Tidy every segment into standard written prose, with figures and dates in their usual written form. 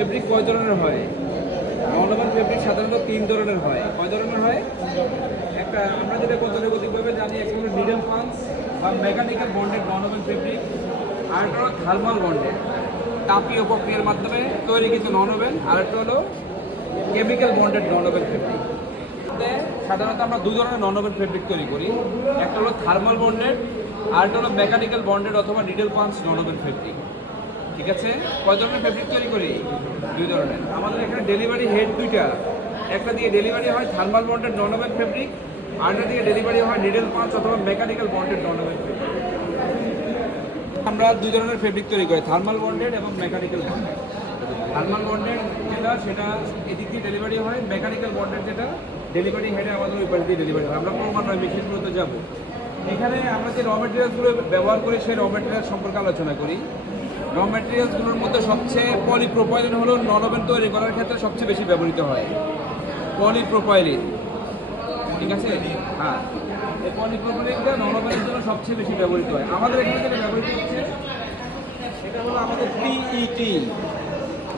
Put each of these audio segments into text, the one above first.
Fabric কয় ধরনের হয়? নন ওভেন ফেব্রিক সাধারণত 3 ধরনের হয়। কয় ধরনের হয়? একটা আমরা যেটা গতানুগতিকভাবে জানি, একটা হলো নিডল পাঞ্চ বা mechanical bonded non woven fabric, আর একটা হলো থার্মাল বন্ডেড তাপীয় প্রক্রিয়ার মাধ্যমে তৈরি কিন্তু নন ওভেন, আর একটা হলো chemical bonded non woven fabric. সাধারণত আমরা 2 ধরনের নন ওভেন ফেব্রিক তৈরি করি, একটা হলো থার্মাল বন্ডেড আর একটা হলো মেকানিক্যাল বন্ডেড অথবা নিডল পাঞ্চ নন ওভেন ফেব্রিক। ঠিক আছে, কয় ধরনের ফেব্রিক তৈরি করি? 2 ধরনের। আমাদের এখানে ডেলিভারি হেড 2টা, একটা দিয়ে ডেলিভারি হয় thermal bonded non woven fabric, আরেকটা দিয়ে ডেলিভারি হয় নিডল পাঞ্চ অথবা mechanical bonded non woven fabric. আমরা 2 ধরনের ফেব্রিক তৈরি করি, থার্মাল বন্ডেড এবং মেকানিক্যাল বন্ডেড। থার্মাল বন্ডেড যেটা সেটা এদিক দিয়ে ডেলিভারি হয়, মেকানিক্যাল বন্ডেড যেটা ডেলিভারি হেডে আমাদের ওই পাশ দিয়ে ডেলিভারি হয়। আমরা ক্রমান্বয়ে মেশিনগুলোতে যাব। এখানে আমরা যে র মেটেরিয়ালসগুলো ব্যবহার করি সেই র মেটেরিয়াল সম্পর্কে আলোচনা করি। র মেটেরিয়ালসগুলোর মধ্যে সবচেয়ে পলিপ্রোপাইলিন হলো নন ওভেন তৈরি করার ক্ষেত্রে সবচেয়ে বেশি ব্যবহৃত হয়। পলিপ্রোপাইলিন, ঠিক আছে? হ্যাঁ, এই পলিপ্রোপাইলিনটা নন ওভেনের জন্য সবচেয়ে বেশি ব্যবহৃত হয়। আমাদের এখানে যেটা ব্যবহৃত হচ্ছে সেটা হলো আমাদের পিইটি,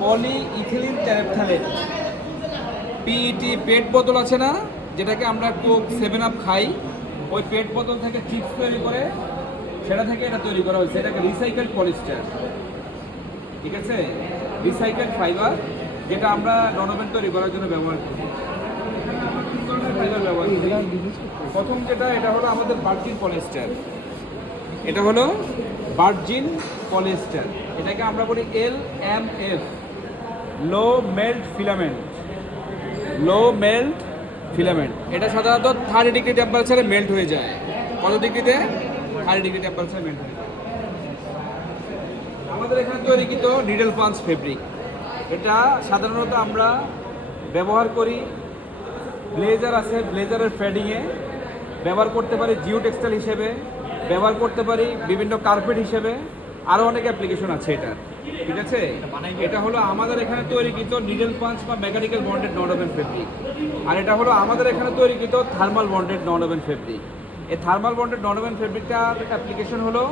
পলি ইথিলিন ট্যারেপথ্যালেট। পিইটি পেট বোতল আছে না, যেটাকে আমরা কোক 7 আপ খাই, ওই পেট বোতল থেকে চিপস তৈরি করে সেটা থেকে এটা তৈরি করা হয়েছে। এটাকে রিসাইকেলড পলিস্টার, ঠিক আছে? রিসাইকেলড ফাইবার, যেটা আমরা নন ওভেন তৈরি করার জন্য ব্যবহার করি। ফাইবার ব্যবহার করি। প্রথম যেটা, এটা হলো আমাদের ভার্জিন পলিস্টার। এটা হলো ভার্জিন পলিস্টার, এটাকে আমরা বলি LMF, লো মেল্ট ফিলামেন্ট। লো মেল্ট ফিলামেন্ট এটা সাধারণত 30 ডিগ্রি টেম্পারেচারে মেল্ট হয়ে যায়। কত ডিগ্রিতে? 30 ডিগ্রি টেম্পারেচারে মেল্ট হয়ে যায়। আমাদের এখানে তৈরিকৃত নিডল পাঞ্চ ফেব্রিক, এটা সাধারণত আমরা ব্যবহার করি ব্লেজার আছে, ব্লেজারের ফেডিংয়ে ব্যবহার করতে পারি, জিও টেক্সটাইল হিসেবে ব্যবহার করতে পারি, বিভিন্ন কার্পেট হিসেবে, আরও অনেক অ্যাপ্লিকেশন আছে এটার। ঠিক আছে, এটা হলো আমাদের এখানে তৈরিকৃত নিডল পাঞ্চ বা mechanical bonded non woven fabric. আর এটা হলো আমাদের এখানে তৈরিকৃত thermal bonded non woven fabric. এই থার্মাল বন্ডেড নন ওভেন ফেব্রিকটার অ্যাপ্লিকেশন হলো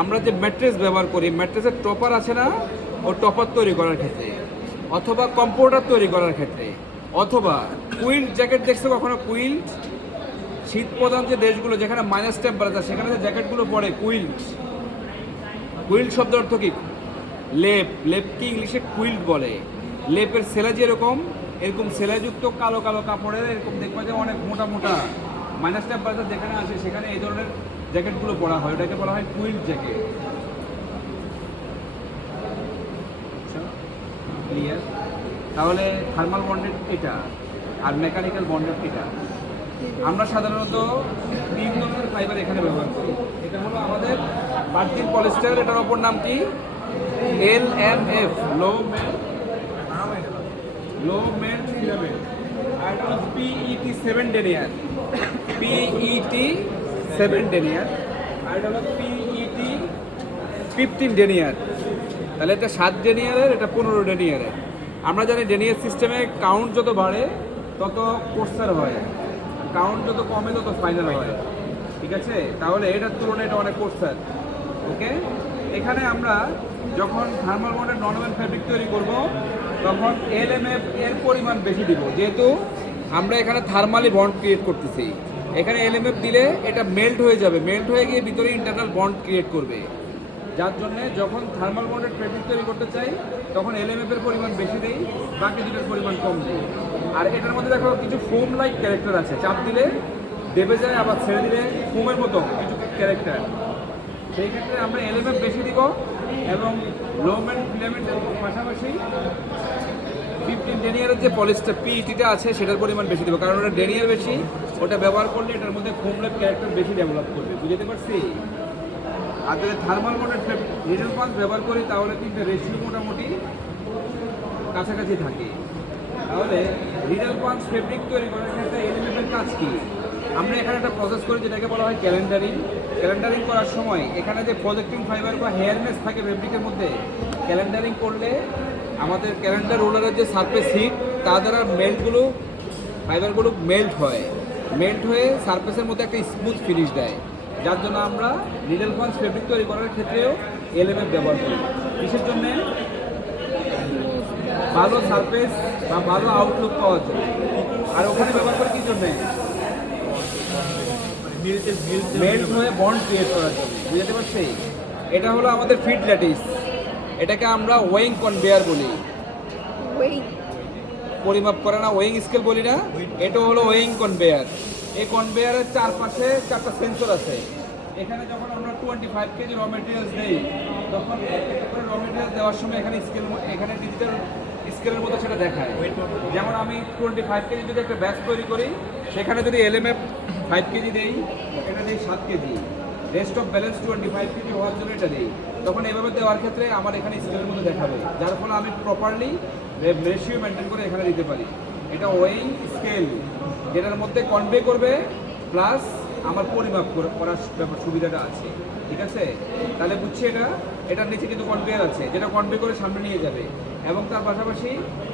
আমরা যে ম্যাট্রেস ব্যবহার করি, ম্যাট্রেসের টপার আছে না, ও টপার তৈরি করার ক্ষেত্রে, অথবা কম্পোর্টার তৈরি করার ক্ষেত্রে, অথবা কুইল্ট জ্যাকেট দেখছো কখনো? কুইল্ট, শীত প্রধান যে দেশগুলো যেখানে মাইনাস টেম্পারেচার, সেখানে যে জ্যাকেটগুলো পরে কুইল্ট। কুইল্ট শব্দের অর্থ কি? লেপ। লেপকে ইংলিশে কুইল্ট বলে। লেপের সেলাই যেরকম, এরকম সেলাইযুক্ত কালো কালো কাপড়ের, এরকম দেখবা যে অনেক মোটা মোটা মাইনাস টেম্পারেচার যেখানে আসে সেখানে এই ধরনের জ্যাকেটগুলো পরা হয়, ওটাকে বলা হয় কুইল্ট জ্যাকেট। ক্লিয়ার? তাহলে থার্মাল বন্ডেড এটা আর মেকানিক্যাল বন্ডেড এটা। আমরা সাধারণত 3 ধরনের ফাইবার এখানে ব্যবহার করি। এটা হলো আমাদের ভার্জিন পলিস্টার, এটার অপর নাম কি? LMF, লো মেল্ট ফিলামেন্ট। আর এটা হলো PET 7 ডেনিয়ার, PET 7 ডেনিয়ার। আর এটা হলো PET 15 ডেনিয়ার। তাহলে এটা 7 ডেনিয়ারের, এটা 15 ডেনিয়ারের। আমরা জানি ডেনিয়ার সিস্টেমে কাউন্ট যত বাড়ে তত কোর্সার হয়, কাউন্ট যত কমে তত ফাইনাল হয়। ঠিক আছে, তাহলে এটার তুলনায় এটা অনেক কোর্সার। ওকে, এখানে আমরা যখন thermal bonded non woven fabric তৈরি করব তখন LMF এর পরিমাণ বেশি দিব, যেহেতু আমরা এখানে থার্মালি বন্ড ক্রিয়েট করতেছি। এখানে LMF দিলে এটা মেল্ট হয়ে যাবে, মেল্ট হয়ে গিয়ে ভিতরে ইন্টারনাল বন্ড ক্রিয়েট করবে, যার জন্যে যখন থার্মাল বন্ডেড ফেব্রিক তৈরি করতে চাই তখন LMF এর পরিমাণ বেশি দেই, বাকি দুটোর পরিমাণ কম দিই। আর এটার মধ্যে দেখো কিছু ফোম লাইক ক্যারেক্টার আছে, চাপ দিলে দেবে যায়, আবার ছেড়ে দিলে ফোমের মতো কিছু ক্যারেক্টার। সেই ক্ষেত্রে আমরা LMF বেশি দিব এবং লো মেল্ট ফিলামেন্টের পাশাপাশি 15 ডেনিয়ারের যে পলিস্টার PETটা আছে সেটার পরিমাণ বেশি দেবো, কারণ ওটা ডেনিয়ার বেশি, ওটা ব্যবহার করলে এটার মধ্যে ফোম লাইক ক্যারেক্টার বেশি ডেভেলপ করবে। বুঝতে পারছি? আর যদি থার্মাল বন্ডেড নিডল পাঞ্চ ব্যবহার করি তাহলে কিন্তু রেশিও মোটামুটি কাছাকাছি থাকে। তাহলে নিডল পাঞ্চ ফেব্রিক তৈরি করার ক্ষেত্রে LMF এর কাজ কি? আমরা এখানে একটা প্রসেস করি যেটাকে বলা হয় ক্যালেন্ডারিং। ক্যালেন্ডারিং করার সময় এখানে যে প্রজেক্টিং ফাইবার বা হেয়ারনেস থাকে ফেব্রিকের মধ্যে, ক্যালেন্ডারিং করলে আমাদের ক্যালেন্ডার রোলারের যে সারফেস হিট তা দ্বারা মেল্টগুলো, ফাইবারগুলো মেল্ট হয়, মেল্ট হয়ে সারফেসের মধ্যে একটা স্মুথ ফিনিশ দেয়, যার জন্য আমরা নিডল পাঞ্চ ফেব্রিক তৈরি করার ক্ষেত্রেও LMF ব্যবহার করি। কিসের জন্যে? ভালো সারফেস বা ভালো আউটলুক পাওয়ার জন্য। আর ওখানে ব্যবহার করে কি জন্যে? মেল্ট হয়ে বন্ড ক্রিয়েট করার জন্য, বুঝতে পারছি? এটা হলো আমাদের ফিড ল্যাটিস, এটাকে আমরা ওয়েইং কনভেয়ার বলি। পরিমাপ করে না, ওয়েইং স্কেল বলি না, এটা হলো ওয়েইং কনভেয়ার। এই কনভেয়ারের চারপাশে 4টা সেন্সর আছে। এখানে যখন আমরা 25 কেজি র মেটেরিয়ালস দেই, তখন র মেটেরিয়াল দেওয়ার সময় এখানে স্কেল, এখানে ডিজিটাল স্কেলের মতো সেটা দেখায়। যেমন আমি 25 কেজি যদি একটা ব্যাচ তৈরি করি, সেখানে যদি এলএমএফ 5 কেজি দেই, এটা দিই 7 KG, rest of balance 25 KG হওয়ার জন্য এটা দিই, তখন এভাবে দেওয়ার ক্ষেত্রে আমার এখানে স্কেলের মতো দেখাবে, যার ফলে আমি প্রপারলি রেশিও মেনটেন করে এখানে দিতে পারি। এটা ওয়েইং স্কেল, যেটার মধ্যে কনভে করবে প্লাস আমার পরিমাপ করার ব্যাপার সুবিধাটা আছে, ঠিক আছে? তাহলে বুঝছি এটার নিচে কিন্তু কনভেয়ার আছে, যেটা কনভে করে সামনে নিয়ে যাবে, এবং তার পাশাপাশি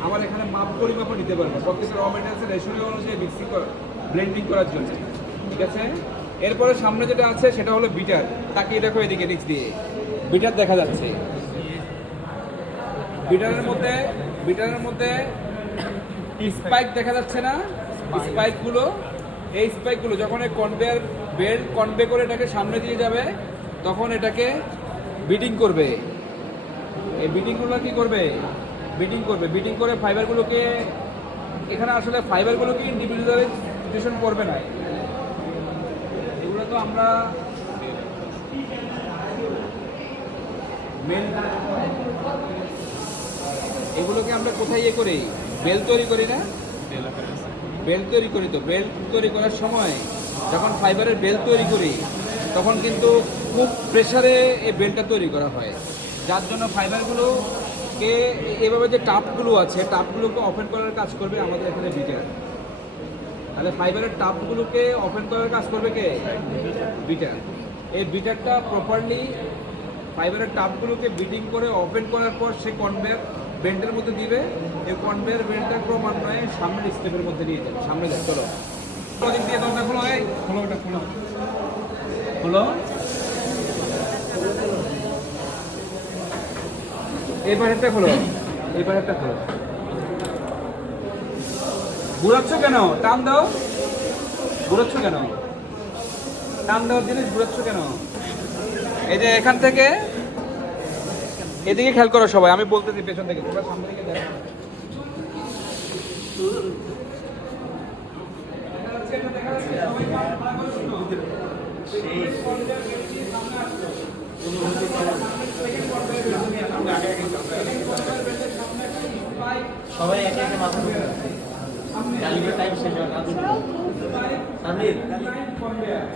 আমার এখানে মাপ পরিমাপও নিতে পারবে প্রত্যেকটা র মেটেরিয়ালসের রেশিও অনুযায়ী মিক্সিং ব্লেন্ডিং করার জন্য, ঠিক আছে? এরপরে সামনে যেটা আছে সেটা হলো বিটার। তাকিয়ে দেখো এদিকে নিচ দিয়ে বিটার দেখা যাচ্ছে। বিটারের মধ্যে স্পাইক দেখা যাচ্ছে না? স্পাইকগুলো, এই স্পাইকগুলো যখন এই কনভেয়ার বেল্ট কনভে করে এটাকে সামনে দিয়ে যাবে, তখন এটাকে বিটিং করবে। এই বিটিংগুলো কি করবে? বিটিং করে ফাইবারগুলোকে, এখানে আসলে ফাইবারগুলোকে ইন্ডিভিজুয়ালাইজেশন করবে না, এগুলো তো আমরা এগুলোকে আমরা কোথায় ইয়ে করি? বেল তৈরি করি না? বেল তৈরি করি। তো বেল তৈরি করার সময় যখন ফাইবারের বেল তৈরি করি, তখন কিন্তু খুব প্রেসারে এই বেলটা তৈরি করা হয়, যার জন্য ফাইবারগুলোকে এভাবে যে টাপগুলো আছে, টাপগুলোকে ওপেন করার কাজ করবে আমাদের এখানে বিটার। তাহলে ফাইবারের টাপগুলোকে ওপেন করার কাজ করবে কে? বিটার। এই বিটারটা প্রপারলি ফাইবারের টাপগুলোকে বিটিং করে ওপেন করার পর সে কনভেয়ার বেল্টের মধ্যে দিবে। এই কনভেয়ার বেল্টটা ক্রমান্বয়ে সামনের স্টেপের মধ্যে নিয়ে যাবে। সামনে যাবে, চলো দিক দিয়ে দরজা খোলো, খোলো। এই পাশেরটা খোলো, ঘুরাচ্ছ কেন? টান দাও, ঘুরাচ্ছ কেন? টান দেওয়ার জিনিস ঘুরাচ্ছ কেন? এই যে এখান থেকে এদিকে খেয়াল করো সবাই, আমি বলতেছি পেছন থেকে, তোমরা সামনে দিকে দেখো। সবাই একে একে মাথা গালিবের টাইম শেষ হয় না। সামির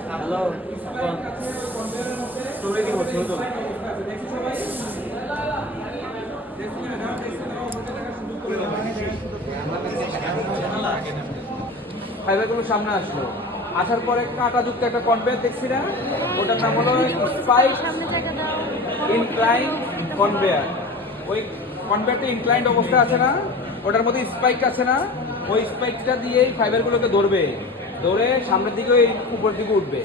হ্যালো, তোরে কি করছো? তো ফাইবারগুলো সামনে আসলো, আসার পরে কাঁটাযুক্ত একটা কনভেয়ার দেখছি না? ওটার নাম হলো স্পাইক ইনক্লাইন কনভেয়ার। ওই কনভেয়ারটা ইনক্লাইন্ড অবস্থায় আছে না? ওটার মধ্যে স্পাইক আছে না? ওই স্পাইকটা দিয়েই ফাইবারগুলোকে ধরবে, ধরে সামনের দিকে ওই উপর দিকে উঠবে।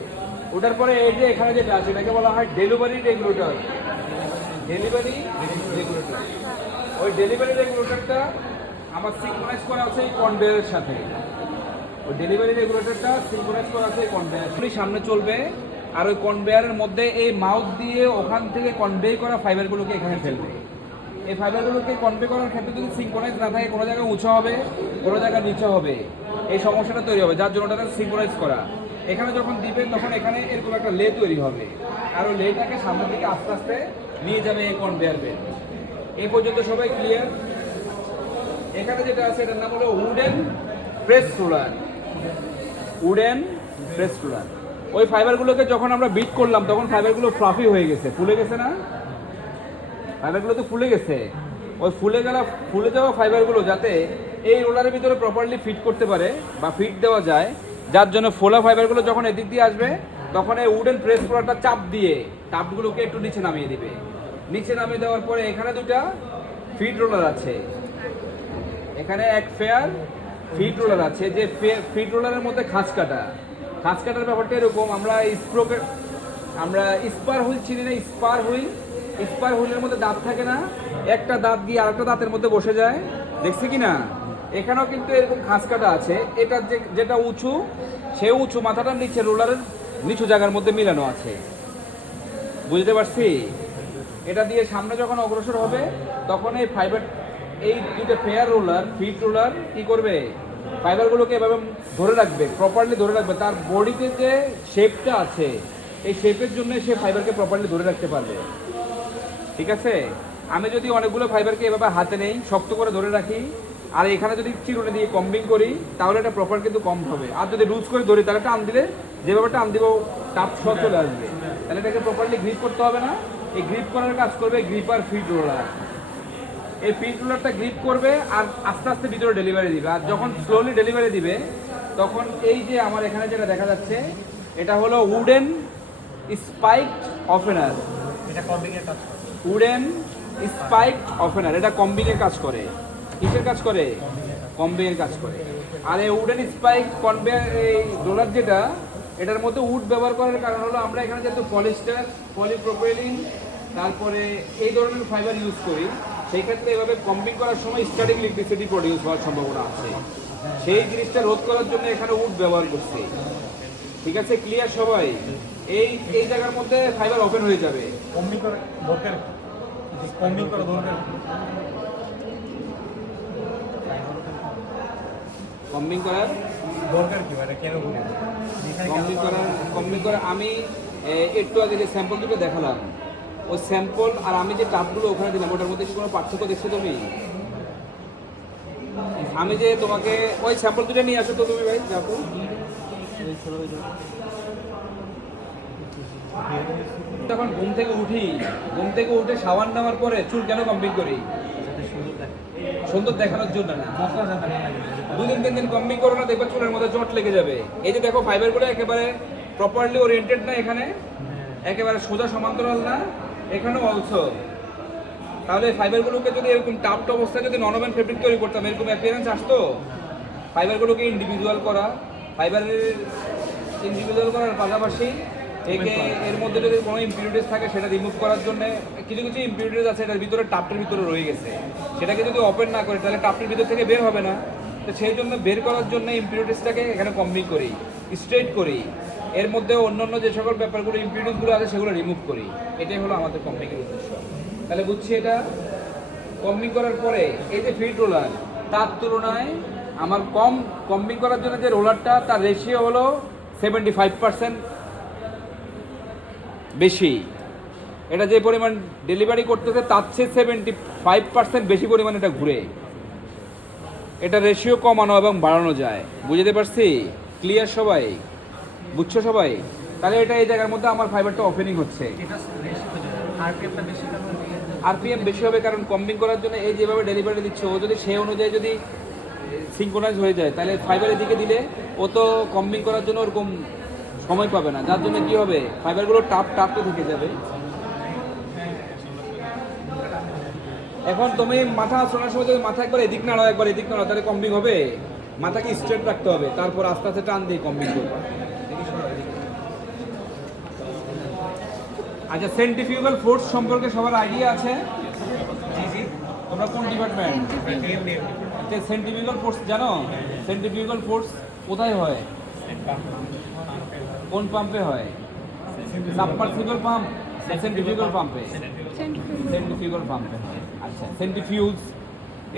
ওটার পরে এই যে এখানে যেটা আছে, এটাকে বলা হয় ডেলিভারি রেগুলেটর। ওই ডেলিভারি রেগুলেটরটা আমার সিনক্রোনাইজ করা আছে এই কনভেয়ারের সাথে। ওই ডেলিভারি রেগুলেটরটা সিনক্রোনাইজ করা আছে এই কনভেয়ার সামনে চলবে, আর ওই কনভেয়ারের মধ্যে এই মাউথ দিয়ে ওখান থেকে কনভে করা ফাইবারগুলোকে এখানে ফেলবে। এই ফাইবারগুলোকে কনভে করার ক্ষেত্রে যদি সিনক্রোনাইজ না থাকে, কোনো জায়গায় উঁচু হবে, কোনো জায়গায় নিচে হবে, এই সমস্যাটা তৈরি হবে, যার জন্য ওটা সিনক্রোনাইজ করা। এখানে যখন দিবেন তখন এখানে এরকম একটা লে তৈরি হবে, আর ওই লেটাকে সামনের দিকে আস্তে আস্তে নিয়ে যাবে এই কনভেয়ার বেল্ট। এই পর্যন্ত সবাই ক্লিয়ার? এখানে যেটা আছে এটার নাম হলো উডেন প্রেস রোলার। ওই ফাইবারগুলোকে যখন আমরা বিট করলাম, তখন ফাইবারগুলো ফ্লাফি হয়ে গেছে, ফুলে গেছে না? ফাইবারগুলো তো ফুলে গেছে। ওই ফুলে যাওয়া ফাইবারগুলো যাতে এই রোলারের ভিতরে প্রপারলি ফিট করতে পারে বা ফিট দেওয়া যায়, যার জন্য ফোলা ফাইবারগুলো যখন এদিক দিয়ে আসবে, তখন এই উডেন প্রেস রোলারটা চাপ দিয়ে টাপগুলোকে একটু নিচে নামিয়ে দিবে। নিচে নামিয়ে দেওয়ার পরে এখানে দুটা ফিড রোলার আছে, এখানে এক ফেয়ার ফিড রোলার আছে, যে ফিড রোলারের মধ্যে খাঁজ কাটার ব্যাপারটা এরকম। আমরা স্পার হুইল চিনি না? স্পার হুইলের মধ্যে দাঁত থাকে না? একটা দাঁত দিয়ে আরেকটা দাঁতের মধ্যে বসে যায়, দেখছি কি না? এখানেও কিন্তু এরকম খাঁজ কাটা আছে, এটা যেটা উঁচু, সে উঁচু মাথাটার নিচে রোলারের নিচু জায়গার মধ্যে মিলানো আছে, বুঝতে পারছি? এটা দিয়ে সামনে যখন অগ্রসর হবে তখন এই ফাইবার, এই দুটো পেয়ার রোলার, ফিট রোলার কি করবে, ফাইবারগুলোকে এভাবে ধরে রাখবে, প্রপারলি ধরে রাখবে। তার বডিতে যে শেপটা আছে এই শেপের জন্য সে ফাইবারকে প্রপারলি ধরে রাখতে পারবে, ঠিক আছে? আমি যদি অনেকগুলো ফাইবারকে এভাবে হাতে নেই, শক্ত করে ধরে রাখি, আর এখানে যদি চিরুনি দিয়ে কম্বিং করি, তাহলে এটা প্রপার কিন্তু কম হবে। আর যদি লুজ করে ধরি তাহলে টান দিলে যেভাবে টান দিব টাপ শট চলে আসবে, তাহলে এটাকে প্রপারলি গ্রিপ করতে হবে না? এই গ্রিপ করার কাজ করবে গ্রিপার ফিট রোলার। এই ফিট রোলারটা গ্রিপ করবে আর আস্তে আস্তে ভিতরে ডেলিভারি দিবে। আর যখন স্লোলি ডেলিভারি দিবে তখন এই যে আমার এখানে যেটা দেখা যাচ্ছে, এটা হলো উডেন স্পাইকড ওপেনার। এটা কম্বিং এর কাজ করে। উডেন স্পাইকড ওপেনার, এটা কম্বিং এর কাজ করে। কিসের কাজ করে? কম্বিং এর কাজ করে। আর এই উডেন স্পাইক কনভেয়ার এই রোলার যেটা, এটার মধ্যে উড ব্যবহার করার কারণ হলো আমরা এখানে যেহেতু পলিস্টার, পলিপ্রোপিলিন, তারপরে এই ধরনের ফাইবার ইউজ করি, সেই ক্ষেত্রে এভাবে কম্বিং করার সময় স্ট্যাটিক ইলেকট্রিসিটি প্রডিউস হওয়ার সম্ভাবনা আছে। সেই জিনিসটা রোধ করার জন্য এখানে উড ব্যবহার করছি, ঠিক আছে? ক্লিয়ার সবাই? এই এই জায়গার মধ্যে ফাইবার ওপেন হয়ে যাবে। কম্বিং করে দরকার, কম্বিং করা দরকার। কম্বিং করার দরকার কি মানে কেন বলি? কম্বিং করার আমি একটু আগে যে স্যাম্পল দুটো দেখালাম, ওই স্যাম্পল আর আমি যে টাপগুলো ওখানে দিলাম ওটার মধ্যে কি কোনো পার্থক্য দেখছো তুমি? আমি যে তোমাকে ওই স্যাম্পল দুটো নিয়ে আসো তো তুমি, ভাই যাবো। তখন ঘুম থেকে উঠে শাওয়ার নেওয়ার পরে চুল কেন কম্বিং করি? সুন্দর দেখানোর জন্য না। 2-3 দিন কম্বিং করো না, দেখবে চুলের মধ্যে জট লেগে যাবে। এই যে দেখো ফাইবারগুলো একেবারে প্রপারলি ওরিয়েন্টেড না, এখানে একেবারে সোজা সমান্তরাল না, এখানেও অলসো। তাহলে ফাইবারগুলোকে যদি এরকম টাপ্ট অবস্থায় যদি নন ওভেন ফেব্রিক তৈরি করতাম, এরকম অ্যাপিয়ারেন্স আসতো? ফাইবারগুলোকে ইন্ডিভিজুয়াল করা, ফাইবারের ইন্ডিভিজুয়াল করার পাশাপাশি এর মধ্যে যদি কোনো ইম্পিউরিটিস থাকে সেটা রিমুভ করার জন্য কিছু কিছু ইম্পিউরিটিস আছে এটার ভিতরে, টাপটির ভিতরে রয়ে গেছে, সেটাকে যদি ওপেন না করে তাহলে টাপটির ভিতর থেকে বের হবে না। তো সেই জন্য বের করার জন্য ইম্পিউরিটিসটাকে এখানে কম্বিং করি, স্ট্রেট করি, এর মধ্যে অন্যান্য যে সকল ব্যাপারগুলো ইম্পিউরিটিসগুলো আছে সেগুলো রিমুভ করি। এটাই হলো আমাদের কম্বিংয়ের উদ্দেশ্য। তাহলে বুঝছি এটা কম্বিং করার পরে এই যে ফিট রোলার, তার তুলনায় আমার কম্বিং করার জন্য যে রোলারটা, তার রেশিও হলো 75% বেশি। এটা যে পরিমাণ ডেলিভারি করতেছে তার চেয়ে 75% বেশি পরিমাণ এটা ঘুরে। এটা রেশিও কমানো এবং বাড়ানো যায়, বুঝতে পারছি? ক্লিয়ার সবাই? বুঝছো সবাই? তাহলে এটা এই জায়গার মধ্যে আমার ফাইবারটা ওপেনিং হচ্ছে। আরপিএম বেশি হবে কারণ কম্বিং করার জন্য এই যেভাবে ডেলিভারি দিচ্ছে, ও যদি সেই অনুযায়ী যদি সিঙ্ক্রোনাইজ হয়ে যায় তাহলে ফাইবারের দিকে দিলে ও তো কম্বিং করার জন্য ওরকম সময় পাবে না, যার জন্য কি হবে, ফাইবারগুলো টাপতে থেকে যাবে। এখন তুমি মাথা শোনার সময় যদি মাথা একবার এদিক নাড়াও একবার এদিক নাড়াও, তাহলে কম্বিং হবে? মাথাকে স্ট্রেট রাখতে হবে, তারপর আস্তে আস্তে টান দিয়ে কম্বিং করবে। আচ্ছা, সেন্ট্রিফিউগাল ফোর্স সম্পর্কে সবার আইডিয়া আছে? জি জি। তোমরা কোন ডিপার্টমেন্ট? আচ্ছা, সেন্ট্রিফিউগাল ফোর্স জানো? সেন্ট্রিফিউগাল ফোর্স কোথায় হয়? কোন পাম্পে হয়? সাবমার্সিবল পাম্প, সেন্ট্রিফিউগাল পাম্পে? সেন্ট্রিফিউগাল পাম্পে হয়। আচ্ছা, সেন্ট্রিফিউজ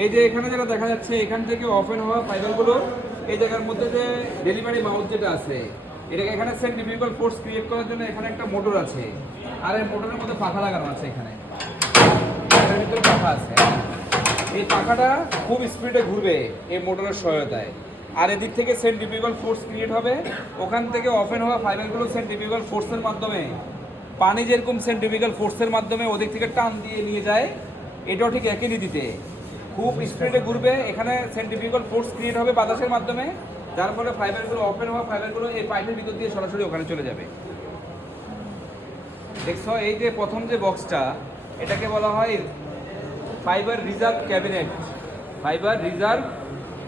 এই যে এখানে যেটা দেখা যাচ্ছে, এখান থেকে ওপেন হওয়া ফাইবারগুলো এই জায়গার মধ্যে যে ডেলিভারি মাউথ যেটা আছে, এটাকে এখানে সেন্ট্রিফিউগাল ফোর্স ক্রিয়েট করার জন্য এখানে একটা মোটর আছে, আর এই মোটরের মধ্যে পাখা লাগানো আছে। এখানে এটার ভিতরে পাখা আছে, এই পাখাটা খুব স্পিডে ঘুরবে এই মোটরের সহায়তায়। আর এদিক থেকে সেন্ট্রিফিউগাল ফোর্স ক্রিয়েট হবে, ওখান থেকে ওপেন হওয়া ফাইবারগুলো সেন্ট্রিফিউগাল ফোর্সের মাধ্যমে, পানি যেরকম সেন্ট্রিফিউগাল ফোর্সের মাধ্যমে ওদিক থেকে টান দিয়ে নিয়ে যায়, এটাও ঠিক একই নীতিতে খুব স্পিডে ঘুরবে। এখানে সেন্ট্রিফিউগাল ফোর্স ক্রিয়েট হবে বাতাসের মাধ্যমে, যার ফলে ফাইবারগুলো ওপেন হওয়া ফাইবারগুলো এই পাইপের ভিতর দিয়ে সরাসরি ওখানে চলে যাবে। দেখছো এই যে প্রথম যে বক্সটা, এটাকে বলা হয় fibre reserve cabinet, fibre reserve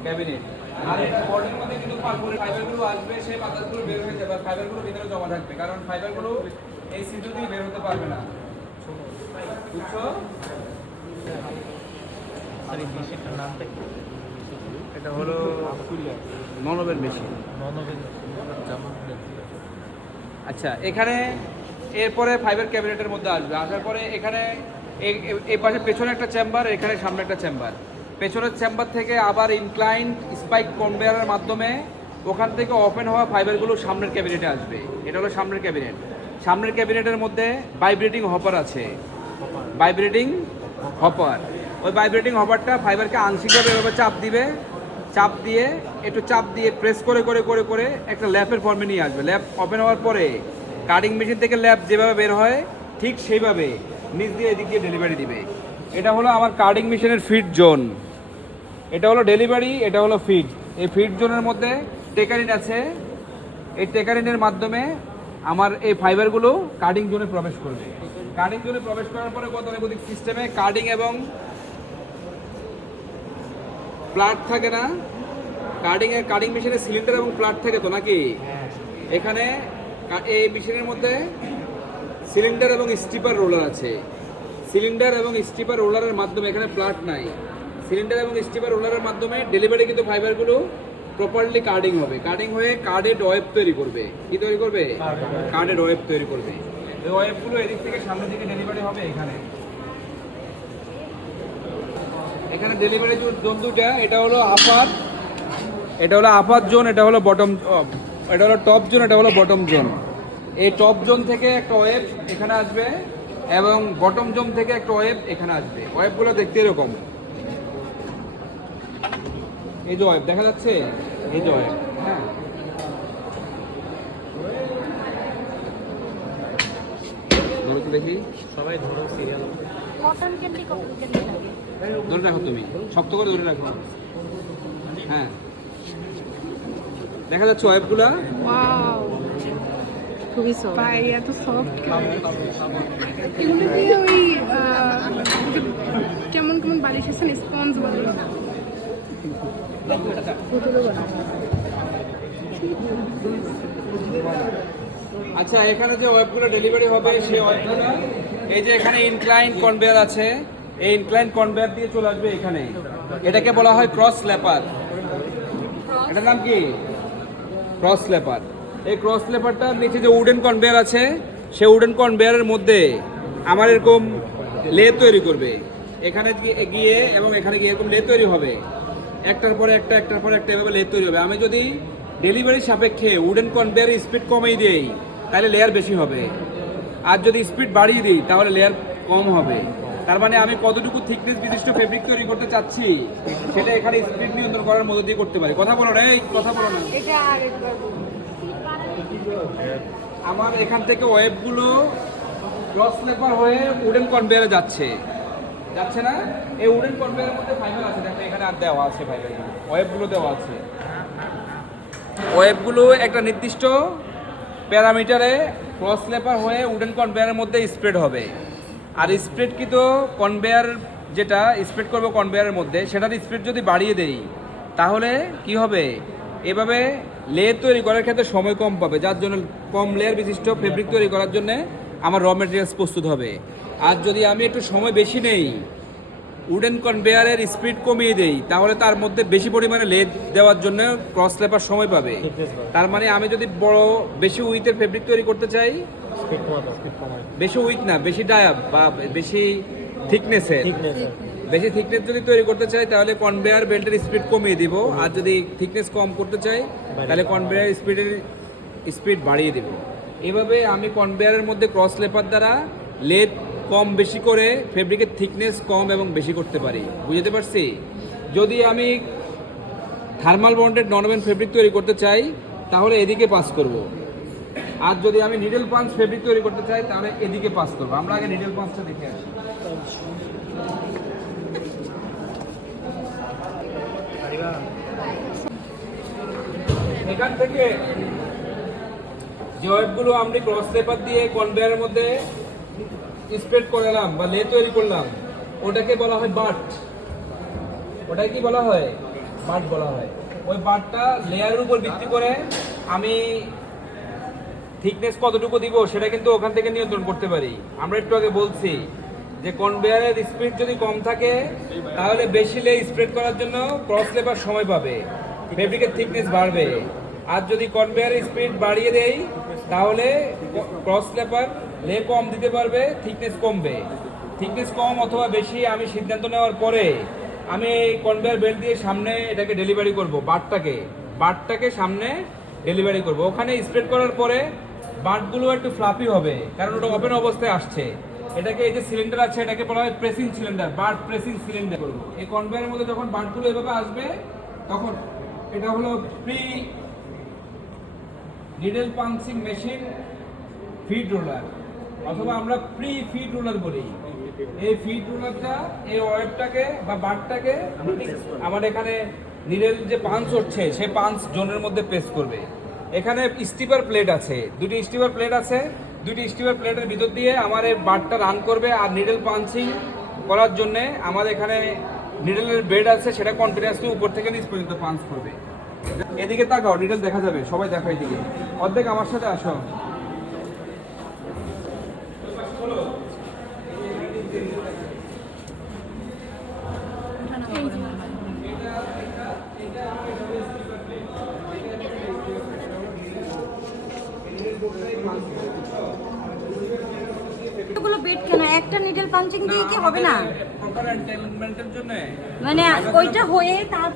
cabinet. আর এটা বডির মধ্যে কিন্তু ফাইবারগুলো আসবে, সেই বাতাসগুলো বের হয়ে যাবে, ফাইবারগুলো ভিতরে জমা থাকবে, কারণ ফাইবারগুলো এই সিটু দিয়ে বের হতে পারবে না। বুঝছো? আর এই মেশিনটার নামটা কি? এটা হলো ননবের মেশিন। ননবের আচ্ছা, এখানে এরপরে ফাইবার ক্যাবিনেটের মধ্যে আসবে। আসার পরে এখানে এই পাশে পেছনে একটা চেম্বার, এখানে সামনে একটা চেম্বার। পেছনের চেম্বার থেকে আবার ইনক্লাইন্ড স্পাইক কনভেয়ারের মাধ্যমে ওখান থেকে ওপেন হওয়া ফাইবারগুলো সামনের ক্যাবিনেটে আসবে। এটা হলো সামনের ক্যাবিনেট। সামনের ক্যাবিনেটের মধ্যে ভাইব্রেটিং হপার আছে, ভাইব্রেটিং হপার। ওই ভাইব্রেটিং হপারটা ফাইবারকে আংশিকভাবে এভাবে চাপ দিবে, চাপ দিয়ে একটু চাপ দিয়ে প্রেস করে করে করে করে একটা ল্যাপের ফর্মে নিয়ে আসবে। ল্যাপ ওপেন হওয়ার পরে কাটিং মেশিন থেকে ল্যাপ যেভাবে বের হয় ঠিক সেইভাবে নিচ দিয়ে এদিক দিয়ে ডেলিভারি দিবে। এটা হলো আমার কাটিং মেশিনের ফিড জোন। এটা হলো ডেলিভারি, এটা হলো ফিড। এই ফিড জোনের মধ্যে টেকারিন আছে। এই টেকারিনের মাধ্যমে আমার এই ফাইবারগুলো কাটিং জোনে প্রবেশ করবে। কাটিং জোনে প্রবেশ করার পরে গতানুগতিক সিস্টেমে কাটিং এবং প্লাট থাকে না, কাটিং মেশিনে সিলিন্ডার এবং প্লাট থাকে তো নাকি? এখানে এই মেশিনের মধ্যে সিলিন্ডার এবং স্টিপার রোলার আছে। সিলিন্ডার এবং স্টিপার রোলারের মাধ্যমে, এখানে প্লাট নাই, সিলিন্ডার এবং স্টিপার রোলারের মাধ্যমে ডেলিভারি কিন্তু ফাইবারগুলো প্রপারলি কার্ডিং হবে। কার্ডিং হয়ে কার্ডেড ওয়েব তৈরি করবে। কি তৈরি করবে? কার্ডেড ওয়েব তৈরি করবে। এই ওয়েবগুলো এদিক থেকে সামনের দিকে ডেলিভারি হবে এখানে। এখানে ডেলিভারি জোন দুটা, এটা হলো আপার, এটা হলো আপার জোন, এটা হলো বটম, এটা হলো টপ জোন, এটা হলো বটম জোন। এই টপ জোন থেকে একটা ওয়েব এখানে আসবে এবং বটম জোন থেকে একটা ওয়েব এখানে আসবে। ওয়েবগুলো দেখতে এরকম, এই যে ওয়েব দেখা যাচ্ছে, এই যে ওয়েব। হ্যাঁ, ধরো তো দেখি, সবাই ধরো serial. Cotton candy cotton candy লাগে। ধরে রাখো, তুমি শক্ত করে ধরে রাখো। হ্যাঁ, দেখা যাচ্ছে ওয়েবগুলা। ওয়াও, খুবই সফট। ভাই এত সফট এগুলো দিয়ে ওই কেমন কেমন বালিশ আছে না, স্পঞ্জ বলে। আচ্ছা, এখানে যে ওয়েবগুলো ডেলিভারি হবে সেই ওয়েবগুলো, এই যে এখানে ইনক্লাইন কনভেয়ার আছে, এই ইনক্লাইন কনভেয়ার দিয়ে চলে আসবে এখানে। এটাকে বলা হয় ক্রস স্ল্যাপার। এটার নাম কি? ক্রস স্ল্যাপার। এই ক্রস স্ল্যাপারটার নিচে যে উডেন কনভেয়ার আছে, সেই উডেন কনভেয়ারের মধ্যে আমার এরকম লে তৈরি করবে। এখানে গিয়ে এবং এখানে গিয়ে এরকম লে তৈরি হবে, একটার পরে একটা, একটার পরে একটা, এভাবে লে তৈরি হবে। আমি যদি ডেলিভারি সাপেক্ষে উডেন কনভেয়ারের স্পিড কমিয়ে দিই তাহলে লেয়ার বেশি হবে, আর যদি স্পিড বাড়িয়ে দিই তাহলে লেয়ার কম হবে। তার মানে আমি কতটুকু থিকনেস বিশিষ্ট ফেব্রিক তৈরি করতে চাচ্ছি সেটা এখানে স্পিড নিয়ন্ত্রণ করার মধ্যে দিয়ে করতে পারি। কথা বলো না, এই কথা বলো না। এটা আরেকবার বলুন। আমার এখান থেকে ওয়েবগুলো ক্রস স্ল্যাপার হয়ে উডেন কনভেয়ারে যাচ্ছে, যাচ্ছে না? এই উডেন কনভেয়ারের মধ্যে ফাইবার আছে, দেখো এখানে আর দেওয়া আছে, ফাইবারগুলো ওয়েবগুলো দেওয়া আছে। ওয়েবগুলো একটা নির্দিষ্ট প্যারামিটারে ক্রস স্ল্যাপার হয়ে উডেন কনভেয়ারের মধ্যে স্প্রেড হবে। আর স্প্রেডকৃত কনভেয়ার যেটা স্প্রেড করবো কনভেয়ারের মধ্যে, সেটার স্প্রেড যদি বাড়িয়ে দেই তাহলে কি হবে? এভাবে লেয়ার তৈরি করার ক্ষেত্রে সময় কম পাবে, যার জন্য কম লেয়ার বিশিষ্ট ফেব্রিক তৈরি করার জন্য আমার র মেটেরিয়ালস প্রস্তুত হবে। আর যদি আমি একটু সময় বেশি নেই, উডেন কনভেয়ারের স্পিড কমিয়ে দেই, তাহলে তার মধ্যে বেশি পরিমাণে লেদ দেওয়ার জন্য ক্রস স্ল্যাপার সময় পাবে। তার মানে আমি যদি বড় বেশি উইথের ফেব্রিক তৈরি করতে চাই, স্পিড কমাতো, স্পিড কমাই। বেশি উইথ না, বেশি ডায়া বা বেশি থিকনেসের, ঠিকনেস বেশি থিকনেস যদি তৈরি করতে চাই তাহলে কনভেয়ার বেল্টের স্পিড কমিয়ে দিব। আর যদি থিকনেস কম করতে চাই তাহলে কনভেয়ার স্পিড বাড়িয়ে দিব। এভাবে আমি কনভেয়ারের মধ্যে ক্রস স্ল্যাপার দ্বারা লেদ কম বেশি করে ফেব্রিকের থিকনেস কম এবং বেশি করতে পারি। বুঝতে পারছি? যদি আমি থার্মাল বন্ডেড নন-ওভেন ফেব্রিক তৈরি করতে চাই তাহলে এদিকে পাস করব। আর যদি আমি নিডল পাঞ্চ ফেব্রিক তৈরি করতে চাই তাহলে এদিকে পাস করবো। আমরা আগে নিডল পাঞ্চটা দেখে আসি। এখান থেকে যে ওয়েবগুলো আমরা ক্রস স্ল্যাপার দিয়ে কনভেয়ারের মধ্যে স্প্রেড করলাম বা লে তৈরি করলাম, ওটাকে বলা হয় বাট। ওটাকে কি বলা হয়? বাট বলা হয়। ওই বাটটা লেয়ারের উপর ভিত্তি করে আমি থিকনেস কতটুকু দিব সেটা কিন্তু ওখান থেকে নিয়ন্ত্রণ করতে পারি। আমরা একটু আগে বলছি যে কনভেয়ারের স্পিড যদি কম থাকে তাহলে বেশি লে স্প্রেড করার জন্য ক্রস লেবার সময় পাবে, ফেব্রিকের থিকনেস বাড়বে। আর যদি কনভেয়ারের স্পিড বাড়িয়ে দেই তাহলে ক্রস লেবার লে কম দিতে পারবে, থিকনেস কমবে। থিকনেস কম অথবা বেশি আমি সিদ্ধান্ত নেওয়ার পরে আমি এই কনভেয়ার বেল্ট দিয়ে সামনে এটাকে ডেলিভারি করব, বারটাকে সামনে ডেলিভারি করব। ওখানে স্প্রেড করার পরে বাটগুলো একটু ফ্লাফি হবে, কারণ ওটা ওপেন অবস্থায় আসছে। এটাকে এই যে সিলিন্ডার আছে এটাকে বলা হয় pressing cylinder, but pressing cylinder করবো। এই কনভেয়ারের মধ্যে যখন বাটগুলো এভাবে আসবে তখন এটা হলো pre needle punching machine feed roller, অথবা আমরা প্রি ফিড রোলার বলি। এই ফিড রোলারটা এই ওয়েবটাকে বা বাটটাকে আমার এখানে নিডল যে পাঞ্চ হচ্ছে সেই পাঞ্চ জোনের মধ্যে প্রেস করবে। এখানে স্টিপার প্লেট আছে, দুটি স্টিপার প্লেট আছে, দুটি স্টিপার প্লেটের ভিতর দিয়ে আমার এই বাটটা রান করবে। আর নিডল পাঞ্চিং করার জন্যে আমার এখানে নিডলের বেড আছে, সেটা কন্টিনিউয়াসলি উপর থেকে নিচ পর্যন্ত পাঞ্চ করবে। এদিকে তাকাও, নিডল দেখা যাবে, সবাই দেখো এদিকে, অর্ধেক আমার সাথে আসো। এগুলো বেড কেন একটা নিডল পাঞ্চিং দিয়ে কি হবে না? প্রপার এন্টারটেইনমেন্টের জন্য মানে ওইটা হয়ে তার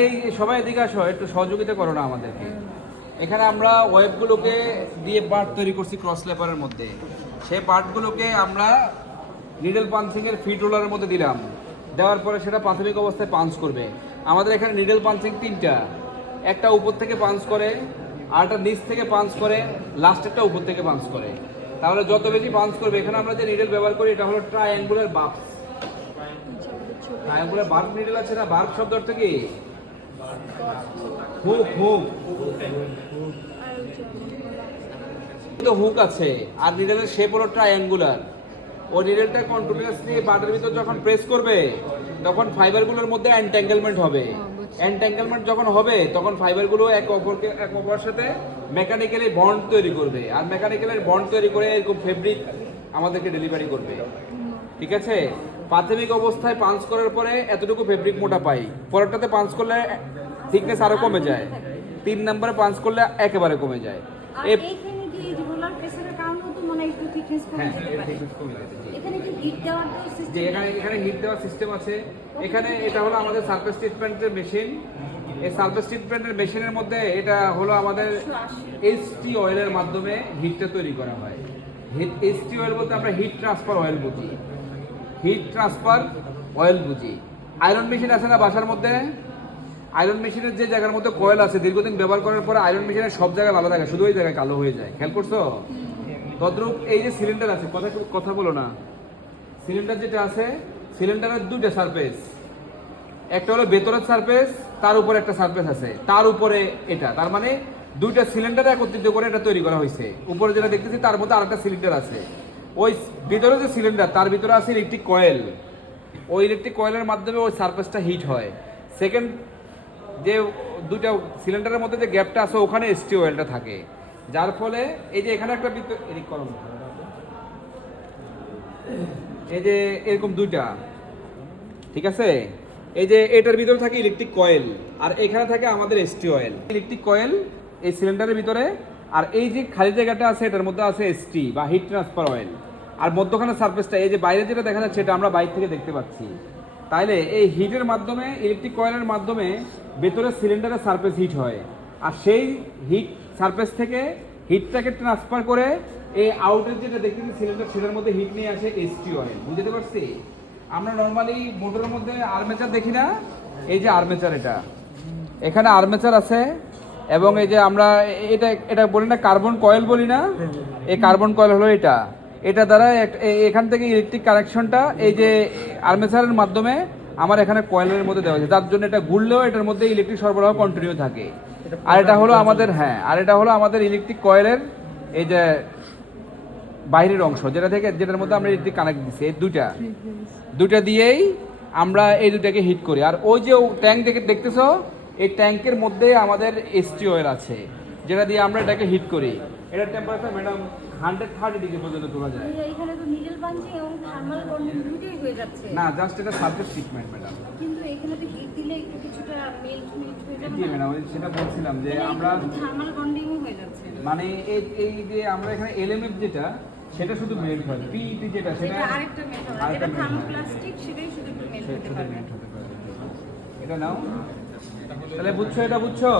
এই সবাই এদিকে আসো, একটু সহযোগিতা করো না আমাদেরকে। এখানে আমরা ওয়েবগুলোকে দিয়ে পার্ট তৈরি করছি ক্রস লেপারের মধ্যে, সেই পার্টগুলোকে আমরা নিডল পাঞ্চিংয়ের ফিড রোলারের মধ্যে দিলাম। দেওয়ার পরে সেটা প্রাথমিক অবস্থায় পাঞ্চ করবে। আমাদের এখানে নিডল পাঞ্চিং তিনটা, একটা উপর থেকে পাঞ্চ করে, আরটা নিচ থেকে পাঞ্চ করে, লাস্টেরটা উপর থেকে পাঞ্চ করে। তাহলে যত বেশি পাঞ্চ করবে, এখানে আমরা যে নিডল ব্যবহার করি এটা হলো triangular verb. Triangular verb needle আছে না, বার্ব শব্দ অর্থ কি? হুক, হুক তো হুক আছে। আর নিডলের শেপ হলো ট্রায়াঙ্গুলার। ওই নিডলটা কন্টিনিউয়াসলি বাটের ভিতর যখন প্রেস করবে তখন ফাইবারগুলোর মধ্যে এন্ট্যাঙ্গেলমেন্ট হবে। এন্ট্যাঙ্গেলমেন্ট যখন হবে তখন ফাইবারগুলো এক অপরের সাথে মেকানিক্যালি বন্ড তৈরি করবে। আর মেকানিক্যালি বন্ড তৈরি করে এরকম ফেব্রিক আমাদেরকে ডেলিভারি করবে। ঠিক আছে, প্রাথমিক অবস্থায় পাঞ্চ করার পরে এতটুকু ফেব্রিক মোটা পাই, পরেরটাতে পাঞ্চ করলে থিকনেস আরো কমে যায়, 3 নম্বরে পাঞ্চ করলে একেবারে কমে যায়। আর এইখানে কি এই রোলার প্রেসারের কারণেও তো মনে হয় একটু থিকনেস কমে হ্যাঁ, যেতে এর পারে। thickness কমে গেছে, জি। এখানে কি হিট দেওয়ার তো যে সিস্টেম এখানে হিট দেওয়ার সিস্টেম আছে। এখানে এটা হলো আমাদের সারফেস ট্রিটমেন্টের মেশিন। এই সারফেস ট্রিটমেন্টের মেশিনের মধ্যে এটা হলো আমাদের এসটি অয়েলের মাধ্যমে হিটটা তৈরি করা হয়। এসটি অয়েল বলতে আমরা হিট ট্রান্সফার অয়েল বুঝি, হিট ট্রান্সফার অয়েল বুঝি। আয়রন মেশিন আছে না বাসার মধ্যে, আয়রন মেশিনের যে জায়গার মধ্যে কয়েল আছে দীর্ঘদিন ব্যবহার করার পরে আয়রন মেশিনের সব জায়গায় ভালো থাকে, শুধু ওই জায়গায় কালো হয়ে যায়, খেয়াল করছো? তদ্রূপ এই যে সিলিন্ডার আছে, কথা বলো না, সিলিন্ডার যেটা আছে সিলিন্ডারের দুইটা সারফেস, একটা হলো ভেতরের সারফেস, তার উপরে একটা সারফেস আছে, তার উপরে এটা, তার মানে দুইটা সিলিন্ডার একত্রিত করে এটা তৈরি করা হয়েছে। উপরে যেটা দেখতেছি তার মধ্যে আরেকটা সিলিন্ডার আছে। ওই ভিতরে যে সিলিন্ডার তার ভিতরে আছে ইলেকট্রিক কয়েল। ওই ইলেকট্রিক কয়েলের মাধ্যমে ওই সারফেসটা হিট হয়। সেকেন্ড যে দুইটা সিলিন্ডারের মধ্যে যে গ্যাপটা আছে ওখানে এসটি অয়েলটা থাকে, যার ফলে এই যে এখানে একটা এই যে এরকম দুইটা, ঠিক আছে, এই যে এটার ভিতরে থাকে ইলেকট্রিক কয়েল আর এখানে থাকে আমাদের এসটি অয়েল। ইলেকট্রিক কয়েল এই সিলিন্ডারের ভিতরে, আর এই যে খালি জায়গাটা আছে এটার মধ্যে আছে এসটি বা হিট ট্রান্সফার অয়েল। আর মধ্যখানে সারফেসটা এই যে বাইরে যেটা দেখা যাচ্ছে এটা আমরা বাইরে থেকে দেখতে পাচ্ছি। তাইলে এই হিটের মাধ্যমে ইলেকট্রিক কয়েলের মাধ্যমে ভেতরে সিলিন্ডারের সারফেস হিট হয়, আর সেই হিট সারফেস থেকে হিটটাকে ট্রান্সফার করে এই আউটের যেটা দেখতেছি সিলিন্ডার সেটার মধ্যে হিট নিয়ে আসে এসটি অয়েল। বুঝতে পারছি? আমরা নর্মালি মোটরের মধ্যে আর্মেচার দেখি না, এই যে আর্মেচার, এটা এখানে আর্মেচার আছে এবং এই যে আমরা এটা বলি না কার্বন কয়েল বলি না, এই কার্বন কয়েল হলো এটা দ্বারা এখান থেকে ইলেকট্রিক কানেকশনটা এই যে আর্মেচারের মাধ্যমে আমার এখানে কয়েলের মধ্যে দেওয়া হয়েছে, যার জন্য এটা ঘুরলেও এটার মধ্যে ইলেকট্রিক সরবরাহ কন্টিনিউ থাকে। আর এটা হলো আমাদের আর এটা হলো আমাদের ইলেকট্রিক কয়েলের এই যে বাইরের অংশ যেটার মধ্যে আমরা ইলেকট্রিক কানেক্ট দিচ্ছি। এই দুইটা দিয়েই আমরা এই দুটাকে হিট করি। আর ওই যে ট্যাঙ্ক দেখতেছো, এই ট্যাঙ্কের মধ্যে আমাদের এসটি অয়েল আছে যেটা দিয়ে আমরা এটাকে হিট করি। এটার টেম্পারেচার ম্যাডাম 130 ডিগ্রি পর্যন্ত তোলা যায়। এখানে তো নিডল পাঞ্চিং এবং থার্মাল বন্ডিং দুটোই হয়ে যাচ্ছে। না, জাস্ট এটা সারফেস ট্রিটমেন্ট ম্যাডাম। কিন্তু এখানে তো হিট দিলে একটু কিছুটা মেল্ট হয়ে যাবে জি ম্যাডাম, সেটা বলছিলাম যে আমরা থার্মাল বন্ডিংও হয়ে যাচ্ছে। মানে এই যে আমরা এখানে এলএমএফ যেটা সেটা শুধু মেল্ট হয়, পিইটি যেটা সেটা এটা আরেকটা মেল্ট হবে, যেটা থার্মোপ্লাস্টিক সেটাই শুধু একটু মেল্ট হতে সেটা পারবে। মেল্ট হতে পারে। এটা নাও, তাহলে বুঝছো, এটা বুঝছো?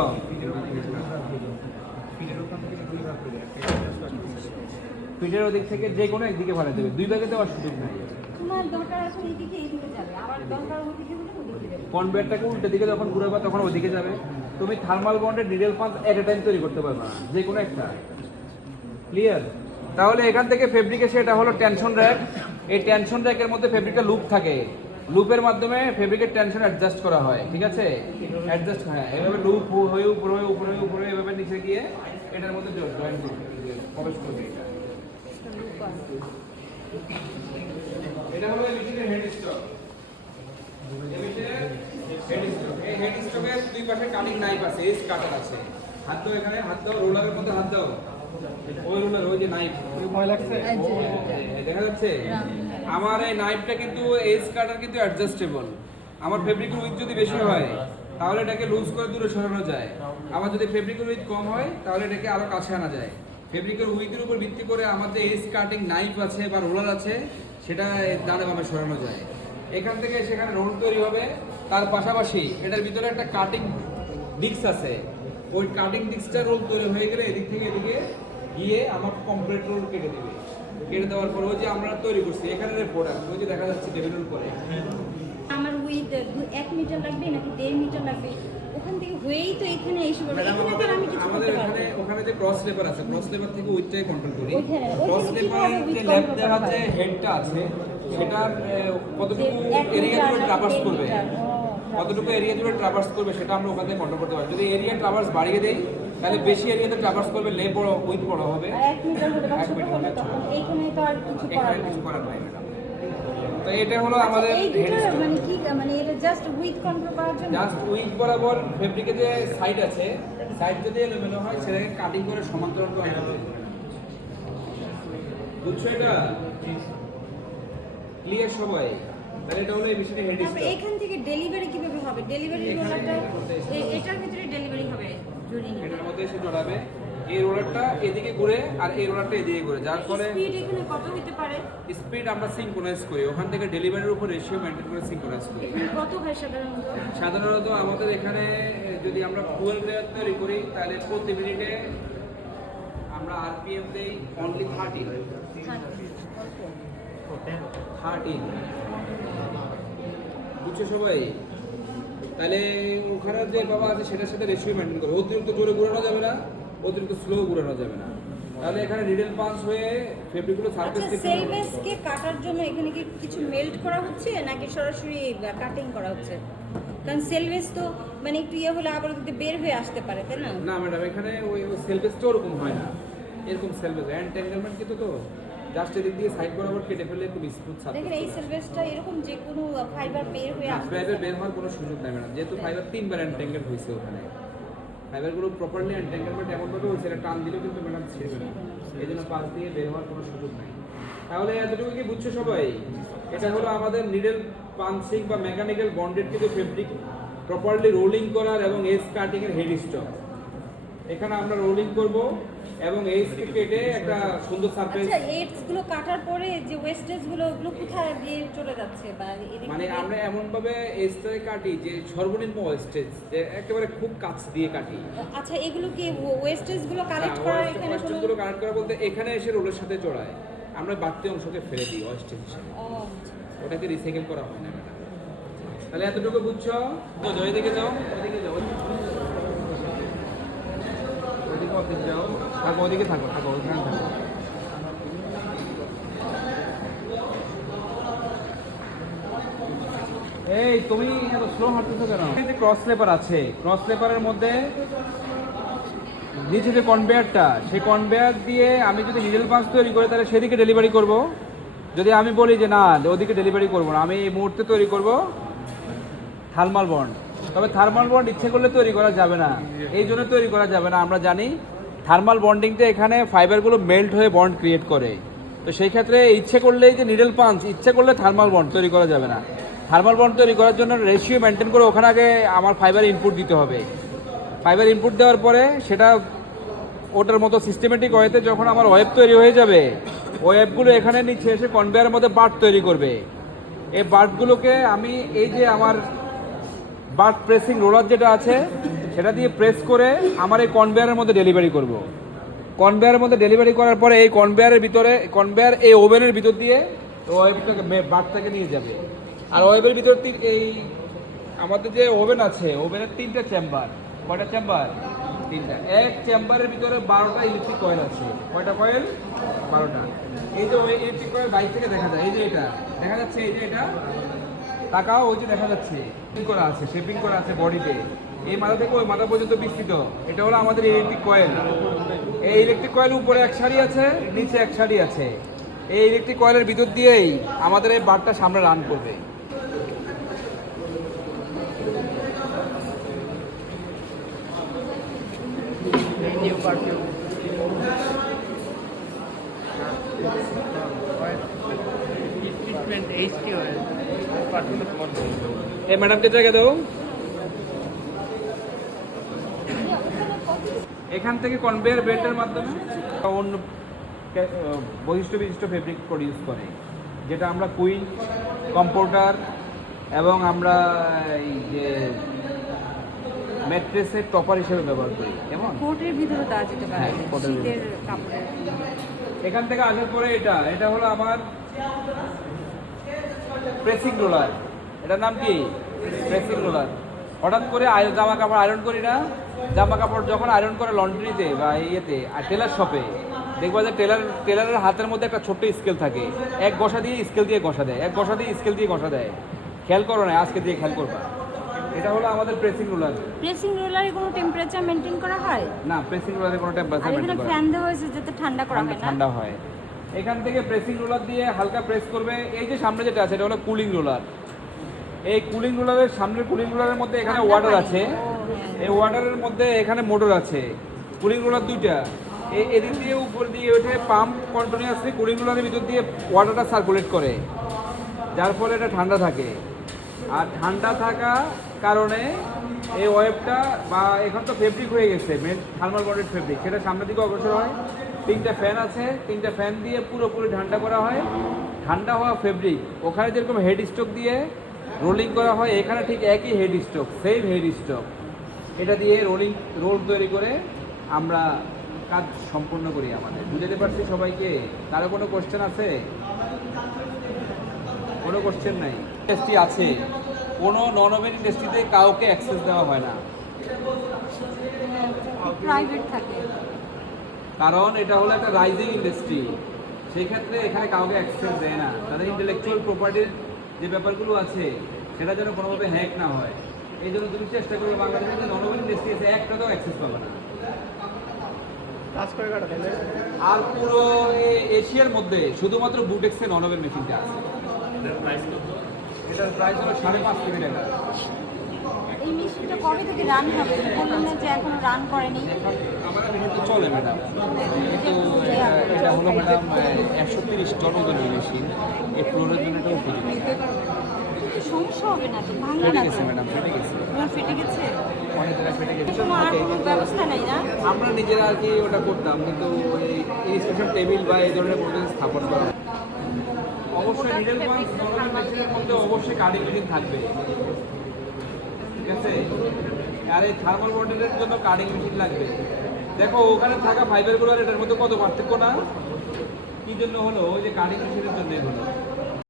পিঠের ওদিক থেকে যে কোনো একদিকে ভাড়া দেবে, দুই ভাগে দেওয়ার সুযোগ নাই। তোমার দরকার এখন এইদিকে যাবে, আবার দরকার ওইদিকে হলে ওইদিকে যাবে। কনভেয়ারটাকে উল্টো দিকে যখন ঘুরাবে তখন ওইদিকে যাবে। তুমি থার্মাল বন্ডের নিডল পাঞ্চ এট এ টাইম তৈরি করতে পারবে না, যে কোনো একটা। ক্লিয়ার? তাহলে এখান থেকে ফেব্রিক এসে এটা হলো টেনশন র্যাক। এই টেনশন র্যাকের মধ্যে ফেব্রিকটা লুপ থাকে, লুপের মাধ্যমে ফেব্রিকের টেনশন অ্যাডজাস্ট করা হয়। ঠিক আছে, অ্যাডজাস্ট হয় এভাবে, লুপ হয়ে উপরে হয়ে উপরে হয়ে উপরে এভাবে নিচে গিয়ে এটার মধ্যে জয়েন করবে, প্রবেশ করবে। এটা হলো মেশিনের হেড স্টক। এই মেশিনের হেড স্টক, এই হেড স্টকের দুই পাশে কাটিং নাইফ আছে, এজ কাটার আছে। হাত দাও, এখানে হাত দাও, রোলারের মধ্যে হাত দাও। ওই রোলার, ওই যে নাইফ, ভয় লাগছে? দেখা যাচ্ছে? আমার এই নাইফটা কিন্তু এজ কাটার কিন্তু অ্যাডজাস্টেবল। আমার ফেব্রিকের উইথ যদি বেশি হয় তাহলে এটাকে লুজ করে দূরে সরানো যায়, আবার যদি ফেব্রিকের উইথ কম হয় তাহলে এটাকে আরো কাছে আনা যায়। ফেব্রিকের উইথের উপর ভিত্তি করে আমার যে এজ কাটিং নাইফ আছে বা রোলার আছে সেটা ডানে বামে সরানো যায়। এখান থেকে সেখানে রোল তৈরি হবে, তার পাশাপাশি এটার ভিতরে একটা কাটিং ডিস্ক আছে। ওই কাটিং ডিস্কটা রোল তৈরি হয়ে গেলে এদিক থেকে এদিকে গিয়ে আমার কমপ্লিট রোল কেটে দেবে। কেটে দেওয়ার পর ওই যে আমরা তৈরি করছি এখানের প্রোডাক্ট, ওই যে দেখা যাচ্ছে টেবিলের উপরে। আমার উইথ 1 মিটার লাগবে নাকি 1.5 মিটার লাগবে, ওখান থেকে হয়েই তো এখানে এসে বলবে। ম্যাডাম, এখানে তো আমি কিছু আমাদের করতে পারবো এখানে না। ওখানে যে ক্রস লেবার আছে, ক্রস লেবার থেকে উইথটাই কন্ট্রোল করি। ওইখানে ক্রস লেবার কিভাবে যে width ল্যাব control দেওয়া করা যে হয়? হেডটা আছে সেটার কতটুকু যে 1 এরিয়া মিটার জুড়ে নাকি ট্রাভার্স 1.5 করবে, মিটার? কতটুকু এরিয়া জুড়ে ট্রাভার্স করবে সেটা আমরা ওখান থেকে কন্ট্রোল করতে পারি। যদি এরিয়া ট্রাভার্স বাড়িয়ে দেই তাহলে বেশি এরিয়াতে ট্রাভার্স করবে, লেব বড়, উইথ বড় হবে। আর 1 মিটার হলে বা 1 ছোট মিটার হলে হলে তখন এইখানে তো আর কিছু করার এখানে নাই। কিছু করার নাই ম্যাডাম। তো এটা হলো আমাদের এই হেড দুটো স্টক। মানে কি, মানে এটা জাস্ট উইথ কন্ট্রোল করার জন্য? জাস্ট উইথ বরাবর ফেব্রিকের যে সাইড আছে, সাইড যদি এলোমেলো হয় সেটাকে কাটিং করে সমান্তরাল করে আনতে হবে। বুঝছো এটা? ক্লিয়ার সবাই? তাহলে এটা হলো এই মেশিনের হেড তারপর স্টক। এখান থেকে ডেলিভারি কিভাবে হবে? ডেলিভারি এখানে রোলারটা এখানে এটার ভিতরে ডেলিভারি হবে জুড়ে নিয়ে। এটার মধ্যে এসে জড়াবে, এই রোলারটা এদিকে ঘুরে আর এই রোলারটা এদিকে ঘুরে, যার ফলে স্পিড এখানে কত হতে পারে? স্পিড আমরা সিনক্রোনাইজ করি, ওখান থেকে ডেলিভারির উপর রেশিও মেনটেন করে সিনক্রোনাইজ করি। এখানে কত হয় সাধারণত? সাধারণত আমাদের এখানে যদি আমরা ফুয়েল লেয়ার তৈরি করি তাহলে প্রতি মিনিটে আমরা আরপিএম দেই অনলি 30। বুঝছো সবাই? তাহলে ওখানে যে বাবা আছে সেটার সাথে রেশিও মেনটেন করবে, অতিরিক্ত জোরে ঘুরানো যাবে না, অতিরিক্ত স্লো ঘুরানো যাবে না। তাহলে এখানে নিডল পাঞ্চ হয়ে ফেব্রিকগুলো সারফেস আচ্ছা, সেলভেসকে কাটার জন্য এখানে কি কিছু মেল্ট করা হচ্ছে নাকি সরাসরি কাটিং করা হচ্ছে? কারণ সেলভেস তো মানে একটু ইয়ে হলে আবার যদি বের হয়ে আসতে পারে, তাই না? না ম্যাডাম, এখানে ওই সেলফেসটা ওরকম হয় না, এরকম সেলফেস এন্টেঙ্গেলমেন্ট কিন্তু তো জাস্ট এদিক দিয়ে সাইড বরাবর কেটে ফেললে খুব স্মুথ সারফেস। দেখেন এই সেলভেসটা এরকম যে কোনো ফাইবার বের হয়ে আসতে ফাইবার বের হওয়ার কোনো সুযোগ নাই ম্যাডাম, যেহেতু ফাইবার 3বার এন্টেঙ্গেল হয়েছে ওখানে। ফাইবারগুলো প্রপারলি এন্টেঙ্গেলমেন্ট এমনভাবে হয়েছে এটা টান দিলেও কিন্তু ম্যাডাম ছিঁড়বে না, এই জন্য পাশ দিয়ে বের হওয়ার কোনো সুযোগ নাই। তাহলে এতটুকু কি বুঝছো সবাই? এটা হলো আমাদের নিডল পাঞ্চিং বা মেকানিক্যাল বন্ডেড কিন্তু ফেব্রিক প্রপারলি রোলিং করার এবং এজ কাটিং এর হেড স্টক। এখানে আমরা রোলিং করব এবং এজকে কেটে একটা সুন্দর সারফেস। আচ্ছা, এডস গুলো কাটার পরে যে ওয়েস্টেজ গুলো ওগুলো কোথায় দিয়ে চলে যাচ্ছে বা এদিক মানে থেকে? আমরা এমন ভাবে এজটাকে কাটি যে সর্বনিম্ন ওয়েস্টেজ, যে একেবারে খুব কাছ দিয়ে কাটি। আচ্ছা, এগুলো কি ওয়েস্টেজ গুলো কালেক্ট করার এখানে কোনো? ওয়েস্টেজগুলো কালেক্ট করা বলতে এখানে এসে রোলের সাথে জড়ায়, আমরা বাড়তি অংশকে ফেলে দিই ওয়েস্টেজ হিসেবে, ও, ওটাকে রিসাইকেল করা হয় না ম্যাডাম। তাহলে এতটুকু বুঝছো? তো ওইদিকে যাও, ওইদিকে যাও, ওইদিকে যাও, থাকো ওইদিকে, থাকো থাকো ওইখানে থাকো। এই তুমি এত স্লো হাঁটতেছো কেন? এই যে ক্রস লেবার আছে, ক্রস লেবারের মধ্যে নিচে যে কনভেয়ারটা, সেই কনভেয়ার দিয়ে আমি যদি নিডল পাঞ্চ তৈরি করি তাহলে সেদিকে ডেলিভারি করব। যদি আমি বলি যে না ওদিকে ডেলিভারি করবো না, আমি এই মুহূর্তে তৈরি করব থার্মাল বন্ড, তবে থার্মাল বন্ড ইচ্ছে করলে তৈরি করা যাবে না। এই জন্য তৈরি করা যাবে না, আমরা জানি থার্মাল বন্ডিংটা এখানে ফাইবারগুলো মেল্ট হয়ে বন্ড ক্রিয়েট করে। তো সেই ক্ষেত্রে ইচ্ছে করলেই যে নিডল পাঞ্চ, ইচ্ছে করলে থার্মাল বন্ড তৈরি করা যাবে না। থার্মাল বন্ড তৈরি করার জন্য রেশিও মেনটেন করে ওখানে আগে আমার ফাইবার ইনপুট দিতে হবে। ফাইবার ইনপুট দেওয়ার পরে সেটা ওটার মতো সিস্টেমেটিক ওয়েতে যখন আমার ওয়েব তৈরি হয়ে যাবে, ওয়েবগুলো এখানে নিচে এসে কনভেয়ারের মধ্যে বার্ট তৈরি করবে। এই বার্টগুলোকে আমি এই যে আমার বার্ট প্রেসিং রোলার যেটা আছে সেটা দিয়ে প্রেস করে আমার এই কনভেয়ারের মধ্যে ডেলিভারি করব। কনভেয়ারের মধ্যে ডেলিভারি করার পরে এই কনভেয়ার এই ওভেনের ভিতর দিয়ে ওয়েবটাকে বার্টটাকে নিয়ে যাবে। আর ওয়েবের ভিতর এই আমাদের যে ওভেন আছে, ওভেনের 3টা চেম্বার। কয়টা চেম্বার? 3টা। এক চেম্বারের ভিতরে 12টা ইলেকট্রিক কয়েল আছে। কয়টা কয়েল? 12টা। এই যে ইলেকট্রিক কয়েল বাইরে থেকে দেখা যায়, এই যে এটা দেখা যাচ্ছে, এই যে এটা তাকাও, ওই যে দেখা যাচ্ছে করা আছে, শেপিং করা আছে বডিতে। এই মাথা থেকে ওই মাথা পর্যন্ত বিস্তৃত। এটা হলো আমাদের ইলেকট্রিক কয়েল। এই ইলেকট্রিক কয়েল উপরে এক সারি আছে, নিচে এক সারি আছে। এই ইলেকট্রিক কয়েলের ভিতর দিয়েই আমাদের এই বারটা সামনে রান করবে। New perfume. Heat treatment HT oil. Perfume তোমার এই ম্যাডামকে জায়গা দাও। এখান থেকে কনভেয়ার বেল্টের মাধ্যমে অন্য বৈশিষ্ট্য বিশিষ্ট ফেব্রিক প্রডিউস করে, যেটা আমরা কুইন, কম্পোর্টার এবং আমরা এই যে ম্যাট্রেসের টপার হিসেবে ব্যবহার করি। কেমন? কোটের ভিতরে দেওয়া যেতে পারে, হ্যাঁ, কোটের ভিতরে। শীতের কাপড়ের। এখান থেকে আসার পরে এটা হলো আমার প্রেসিং রোলার। এটার নাম কি? Pressing roller. হঠাৎ করে জামা কাপড় আয়রন করি না, জামা কাপড় যখন আয়রন করে লন্ড্রিতে বা ইয়েতে আর টেলার শপে দেখবা যে টেলারের হাতের মধ্যে একটা ছোট্ট স্কেল থাকে, এক ঘষা দিয়ে স্কেল দিয়ে ঘষা দেয়, এক ঘষা দিয়ে স্কেল দিয়ে ঘষা দেয়। খেয়াল করো না, আজকে দিয়ে খেয়াল করবা। এটা হলো আমাদের প্রেসিং রোলার। প্রেসিং রোলারে কোনো টেম্পারেচার মেনটেন করা হয়? না, প্রেসিং রোলারে কোনো আর টেম্পারেচার এখানে মেনটেন করা ফ্যান দেওয়া হয়েছে যাতে ঠান্ডা করা হয় না? ঠান্ডা হয়। এখান থেকে প্রেসিং রোলার দিয়ে হালকা প্রেস করবে। এই যে সামনে যেটা আছে এটা হলো কুলিং রোলার। এই কুলিং রোলারের সামনের কুলিং রোলারের মধ্যে এখানে ঠান্ডা ওয়াটার পানি। আছে। ও, হ্যাঁ। এই ওয়াটারের মধ্যে এখানে মোটর আছে। কুলিং রোলার 2টা। এদিক দিয়ে উপর দিয়ে ওঠে পাম্প, কন্টিনিউয়াসলি কুলিং রোলারের ভিতর দিয়ে ওয়াটারটা সার্কুলেট করে, যার ফলে এটা ঠান্ডা থাকে। আর ঠান্ডা থাকা কারণে এই ওয়েবটা বা এখন তো ফেব্রিক হয়ে গেছে, থার্মাল বন্ডেড ফেব্রিক, সেটা সামনের দিকে অগ্রসর হয়। 3টা ফ্যান আছে, 3টা ফ্যান দিয়ে পুরোপুরি ঠান্ডা করা হয়। ঠান্ডা হওয়া ফেব্রিক ওখানে যেরকম হেড স্ট্রোক দিয়ে রোলিং করা হয়, এখানে ঠিক একই head stroke, same head stroke, এটা দিয়ে রোল তৈরি করে আমরা কাজ সম্পূর্ণ করি। আমাদের বুঝাতে পারছি সবাইকে? কারো কোনো কোশ্চেন আছে? কোনো কোশ্চেন নাই? ইন্ডাস্ট্রি আছে, কোনো নন ওভেন ইন্ডাস্ট্রিতে কাউকে অ্যাক্সেস দেওয়া হয় না, প্রাইভেট থাকে। কারণ এটা হলো একটা রাইজিং ইন্ডাস্ট্রি। সেই ক্ষেত্রে এখানে কাউকে অ্যাক্সেস দেয় না। তাদের ইন্টেলেকচুয়াল প্রপার্টির যে ব্যাপারগুলো আছে সেটা যেন কোনোভাবে হ্যাক না হয়। এই জন্য তুমি চেষ্টা করবে বাংলাদেশে যে নন ওভেন ইন্ডাস্ট্রি আছে একটাতেও অ্যাক্সেস পাবে না। কাজ করে কাটা তাহলে আর পুরো এশিয়ার মধ্যে শুধুমাত্র বুটেক্সের নন ওভেন মেশিনটা আছে। এটার প্রাইস হলো 5.5 কোটি টাকা। এই মেশিনটা কবে থেকে রান হবে? বললেন না যে এখনো রান করেনি। আমাদের মেশিন তো চলে ম্যাডাম, কিন্তু এটা হলো ম্যাডাম 130 টন ওজনের মেশিন। এই ফ্লোরের জন্য এটা উপযোগী। সমস্যা হবে না তো? ভাঙবে ফেটে না গেছে তো? ম্যাডাম, ফেটে গেছে, তোমার ফেটে গেছে? অনেক জায়গায় ফেটে গেছে। কোনো আর কোনো ব্যবস্থা নাই না? আমরা নিজেরা আর কি ওটা করতাম, কিন্তু এই স্পেশাল টেবিল বা এই ধরনের কোনো কিছু স্থাপন করা অবশ্যই নিডল পাঞ্চ নরমাল মেশিনের মধ্যে অবশ্যই কাটিং মেশিন থাকবে, ঠিক আছে? আর এই থার্মাল বন্ডের জন্য কাটিং মেশিন লাগবে। দেখো ওখানে থাকা ফাইবারগুলোর এটার মধ্যে কত পার্থক্য না? কি জন্য হলো? ওই যে কাটিং মেশিনের জন্য হলো।